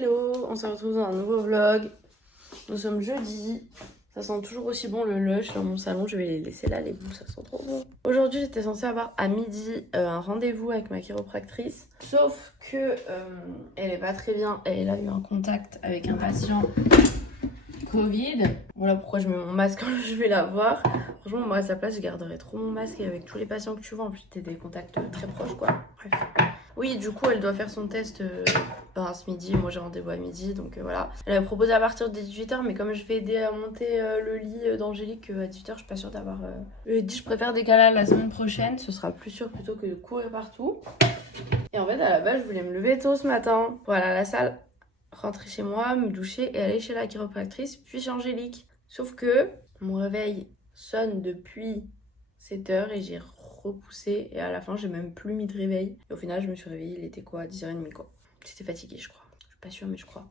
Hello, on se retrouve dans un nouveau vlog. Nous sommes jeudi. Ça sent toujours aussi bon le lush dans mon salon. Je vais les laisser là, les bouts, ça sent trop bon. Aujourd'hui, j'étais censée avoir à midi un rendez-vous avec ma chiropractrice. Sauf que elle est pas très bien. Elle a eu un contact avec un patient Covid. Voilà pourquoi je mets mon masque quand je vais la voir. Franchement, moi à sa place, je garderais trop mon masque. Et avec tous les patients que tu vois, en plus, t'es des contacts très proches, quoi. Bref. Oui, du coup, elle doit faire son test ce midi. Moi, j'ai rendez-vous à midi, donc voilà. Elle m'a proposé à partir de 18h, mais comme je vais aider à monter le lit d'Angélique à 18h, je suis pas sûre d'avoir... Je lui ai dit, je préfère décaler la semaine prochaine. Ce sera plus sûr plutôt que de courir partout. Et en fait, à la base, je voulais me lever tôt ce matin pour aller à la salle, rentrer chez moi, me doucher et aller chez la chiropractrice, puis chez Angélique. Sauf que mon réveil sonne depuis 7h et j'ai repoussé et à la fin j'ai même plus mis de réveil et au final je me suis réveillée, il était quoi, 10h30 quoi. J'étais fatiguée je crois, je suis pas sûre mais je crois.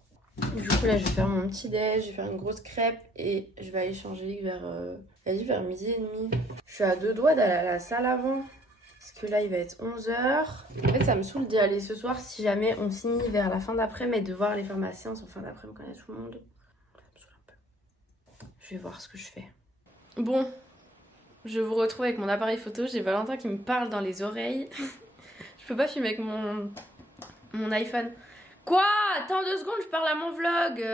Du coup là je vais faire mon petit déj, je vais faire une grosse crêpe et je vais aller chez Angélique vers vers midi et demi. Je suis à deux doigts d'aller à la salle avant parce que là il va être 11h. En fait ça me saoule d'y aller ce soir si jamais on finit vers la fin d'après, mais de voir les pharmaciens en fin d'après, on connaît tout le monde. Ça me saoule un peu. Je vais voir ce que je fais. Bon, je vous retrouve avec mon appareil photo. J'ai Valentin qui me parle dans les oreilles. Je peux pas filmer avec mon iPhone. Quoi? Attends 2 secondes, je parle à mon vlog.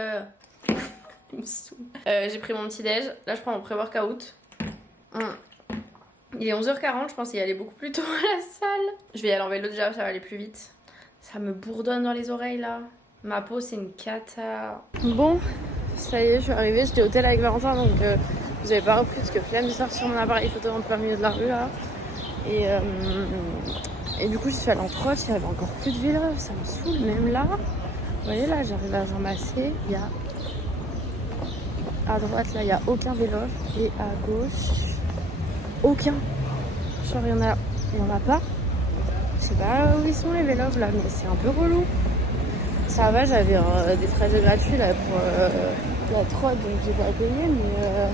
Il me saoule. J'ai pris mon petit déj. Là, je prends mon pré-workout. Il est 11h40, je pense y aller beaucoup plus tôt à la salle. Je vais y aller enlever l'eau déjà, ça va aller plus vite. Ça me bourdonne dans les oreilles là. Ma peau, c'est une cata. Bon, ça y est, je suis arrivée. J'étais au hôtel avec Valentin, donc vous avez pas repris parce que flemme de sortir mon appareil photo en plein milieu de la rue là. Et du coup, je suis allée en cross, il y avait encore plus de vélos, ça me saoule. Même là, vous voyez là, j'arrive à ramasser. Il y a à droite là, il y a aucun vélo et à gauche, aucun. Genre, il y en a pas. Je sais pas où ils sont les vélos là, mais c'est un peu relou. Ça va, j'avais des trajets gratuits là pour la trotte, donc j'ai pas payé, mais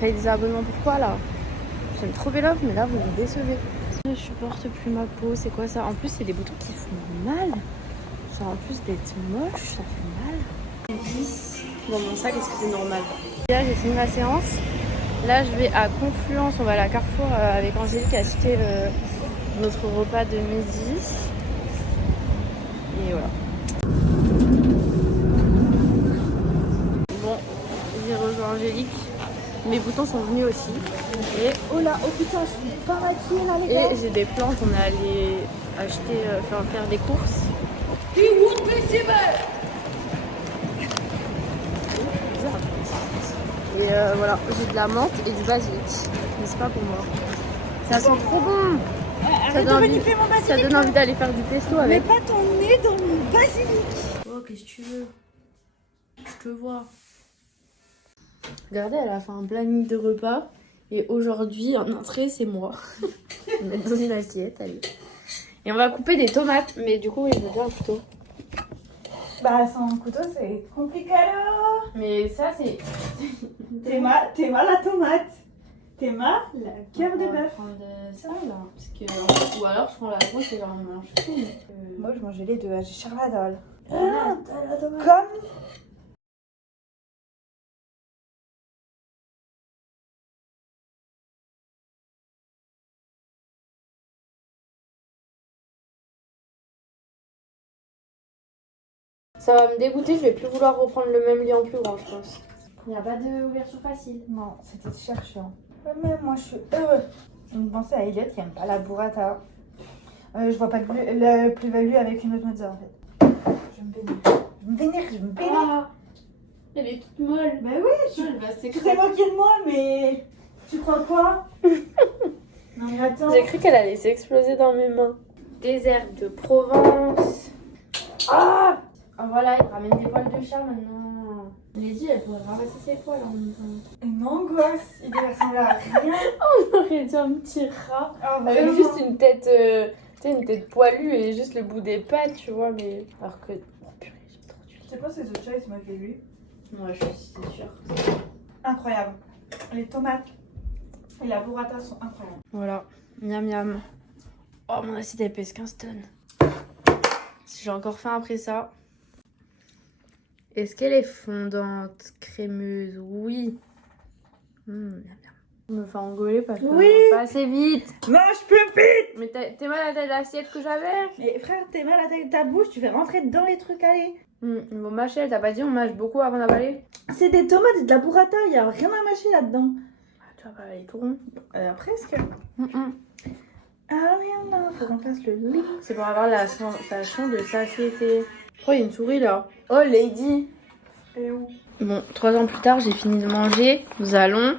paye des abonnements pourquoi là? J'aime trop vélo, mais là vous me décevez. Je supporte plus ma peau, c'est quoi ça? En plus, c'est des boutons qui font mal. Genre en plus d'être moche, ça fait mal. 10 dans mon sac, est-ce que c'est normal? Là, j'ai fini ma séance. Là, je vais à Confluence, on va aller à Carrefour avec Angélique acheter notre repas de midi. Et voilà. Bon, j'ai rejoint Angélique. Mes boutons sont venus aussi. Et oh là, oh putain, je suis pas maquillée là les gars. Et j'ai des plantes, on est allé acheter, faire des courses. Et voilà, j'ai de la menthe et du basilic. Mais c'est pas pour moi. Ça sent trop bon. Arrête de renifler mon basilic. Ça donne envie d'aller faire du pesto avec. Mets pas ton nez dans mon basilic. Oh, qu'est-ce que tu veux? Je te vois. Regardez, elle a fait un planning de repas. Et aujourd'hui, en entrée, c'est moi. On va mettre dans une assiette, allez. Et on va couper des tomates. Mais du coup, il veut bien un couteau. Bah, sans couteau, c'est compliqué alors. Mais ça, c'est... T'es mal la tomate. T'es mal la cœur de bœuf. On va prendre ça, là. Parce que... Ou alors, je prends la grosse et j'en mange tout. Moi, je mangeais les deux. J'ai charladol. Comme... Ça va me dégoûter, je vais plus vouloir reprendre le même lit en plus grand, je pense. Il n'y a pas d'ouverture facile. Non, c'était cherchant. Mais moi, je suis heureux. Une pensée à Elliot qui aime pas la burrata. Je vois pas le plus-value avec une autre mozza en fait. Je me vénère. Ah, elle est toute molle. Bah oui, Elle va tu s'écraser. t'es moqué de moi, mais tu crois quoi? Non mais attends. J'ai cru qu'elle allait s'exploser dans mes mains. Des herbes de Provence. Ah! Ah voilà, il ramène des poils de chat maintenant. Je l'ai dit, elle pourrait ramasser ses poils en même temps. Une angoisse, il devait ressembler à rien. On aurait dit un petit rat. Oh, bah Avec non. juste une tête, tu sais, une tête poilue et juste le bout des pattes, tu vois, mais... Alors que... Oh purée, j'ai trop d'huile. Je sais pas si les autres chats ils se moquent de lui. Ouais, je suis sûre. Incroyable. Les tomates et la burrata sont incroyables. Voilà, miam miam. Oh, mon assiette elle pèse 15 tonnes. Si j'ai encore faim après ça. Est-ce qu'elle est fondante, crémeuse? Oui. Je me fais engueuler parce que Oui. pas assez vite. Mange plus vite. Mais t'es mal à la taille de l'assiette que j'avais. Mais frère, t'es mal à la taille de ta bouche, tu fais rentrer dans les trucs, allez. Bon, mâcher, t'as pas dit on mâche beaucoup avant d'avaler? C'est des tomates et de la burrata, y a rien à mâcher là-dedans. Tu vas pas avaler tout rond. Presque. Ah rien là, faut qu'on fasse le lit. C'est pour avoir la sensation de satiété. Oh, il y a une souris là. Oh, Lady. Et où? Bon, 3 ans plus tard, j'ai fini de manger. Nous allons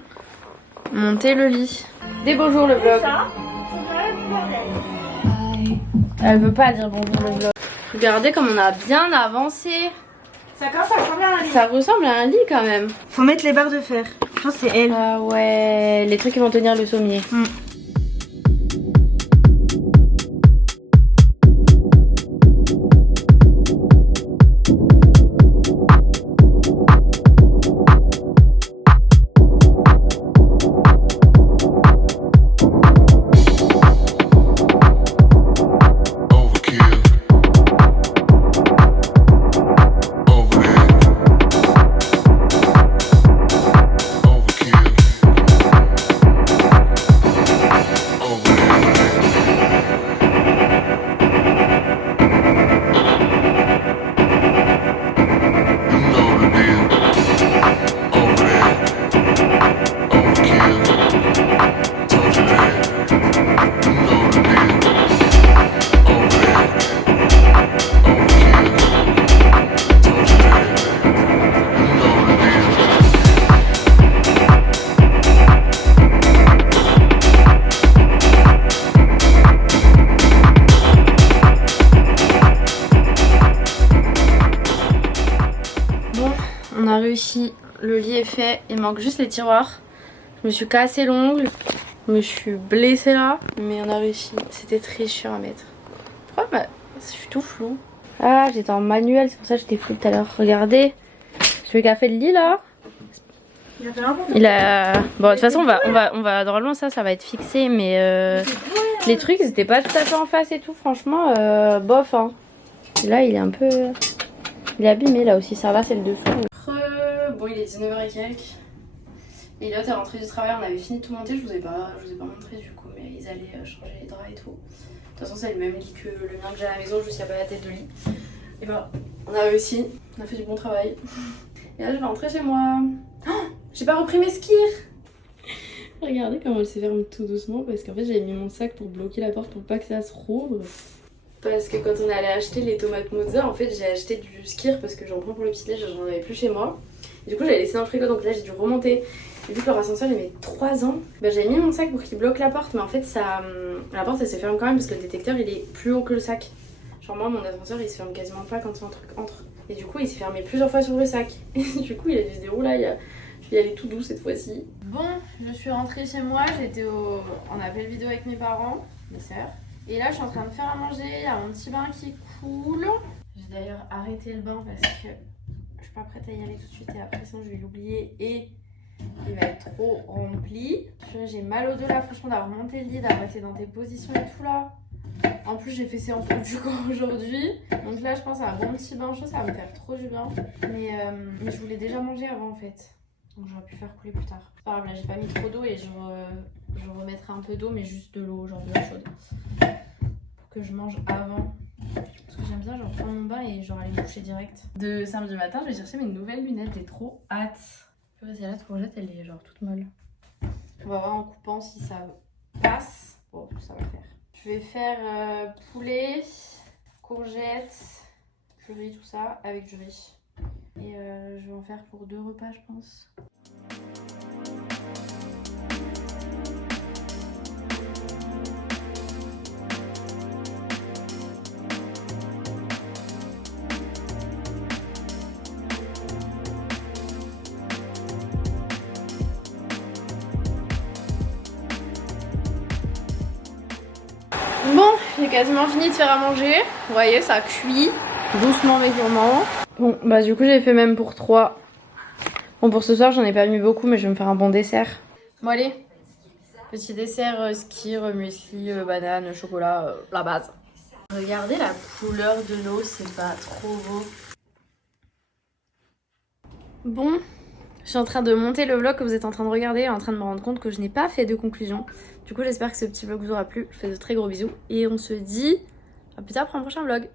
monter le lit. Des beaux jours le vlog. Ça, faut faire le bordel. Elle veut pas dire bonjour le vlog. Regardez comme on a bien avancé. Ça commence à ressembler à un lit. Ça ressemble à un lit quand même. Faut mettre les barres de fer. Je pense que c'est elle. Ah ouais, les trucs qui vont tenir le sommier. On a réussi, le lit est fait, il manque juste les tiroirs. Je me suis cassé l'ongle, je me suis blessée là, mais on a réussi. C'était très chiant à mettre. Pourquoi je suis tout flou? Ah, j'étais en manuel, c'est pour ça que j'étais flou tout à l'heure. Regardez, celui qui a fait le lit là. Il a... Bon, de toute façon, on va normalement ça va être fixé, mais les trucs, ils étaient pas tout à fait en face et tout. Franchement, bof. Hein. Et là, il est un peu... Il est abîmé là aussi, ça va, c'est le dessous. Bon, il est 19h et quelques. Et l'autre est rentré du travail, on avait fini de tout monter, je vous ai pas montré du coup, mais ils allaient changer les draps et tout. De toute façon, c'est le même lit que le mien que j'ai à la maison, juste qu'il n'y a pas la tête de lit. Et bah, on a réussi, on a fait du bon travail. Et là, je vais rentrer chez moi. Oh, j'ai pas repris mes skirs. Regardez comment elle se ferme tout doucement, parce qu'en fait, j'avais mis mon sac pour bloquer la porte pour pas que ça se rouvre. Parce que quand on allait acheter les tomates mozza, en fait j'ai acheté du skyr parce que j'en prends pour le petit déj, j'en avais plus chez moi. Et du coup j'avais laissé dans le frigo, donc là j'ai dû remonter. Et vu que leur ascenseur il met 3 ans, bah, j'avais mis mon sac pour qu'il bloque la porte, mais en fait ça, la porte elle se ferme quand même parce que le détecteur il est plus haut que le sac. Genre moi mon ascenseur il se ferme quasiment pas quand un truc entre. Et du coup il s'est fermé plusieurs fois sur le sac. Et du coup il a dû se dérouler là, je vais y aller tout doux cette fois-ci. Bon, je suis rentrée chez moi, j'étais en appel vidéo avec mes parents, mes sœurs. Et là je suis en train de faire à manger, il y a mon petit bain qui coule. J'ai d'ailleurs arrêté le bain parce que je suis pas prête à y aller tout de suite et après sinon je vais l'oublier et il va être trop rempli. J'ai mal au dos là, franchement d'avoir monté le lit, d'avoir été dans tes positions et tout là. En plus j'ai fait séance du corps aujourd'hui. Donc là je pense à un bon petit bain chaud, ça va me faire trop du bien. Mais je voulais déjà manger avant en fait. Donc j'aurais pu faire couler plus tard. C'est pas grave, là j'ai pas mis trop d'eau et je remettrai un peu d'eau mais juste de l'eau, genre de l'eau chaude. Pour que je mange avant. Parce que j'aime bien genre prendre mon bain et genre aller me coucher direct. De samedi matin je vais chercher mes nouvelles lunettes, j'ai trop hâte. Celle-là de courgette elle est genre toute molle. On va voir en coupant si ça passe. Bon ça va le faire. Je vais faire poulet, courgettes, curry, tout ça avec du riz. Et je vais en faire pour 2 repas je pense. Bon, j'ai quasiment fini de faire à manger. Vous voyez, ça cuit doucement mais sûrement. Bon, bah du coup j'ai fait même pour 3. Bon, pour ce soir j'en ai pas mis beaucoup, mais je vais me faire un bon dessert. Bon allez, petit dessert skyr, muesli, banane, chocolat, la base. Regardez la couleur de l'eau, c'est pas trop beau. Bon, je suis en train de monter le vlog que vous êtes en train de regarder et en train de me rendre compte que je n'ai pas fait de conclusion. Du coup, j'espère que ce petit vlog vous aura plu. Je vous fais de très gros bisous et on se dit à plus tard pour un prochain vlog.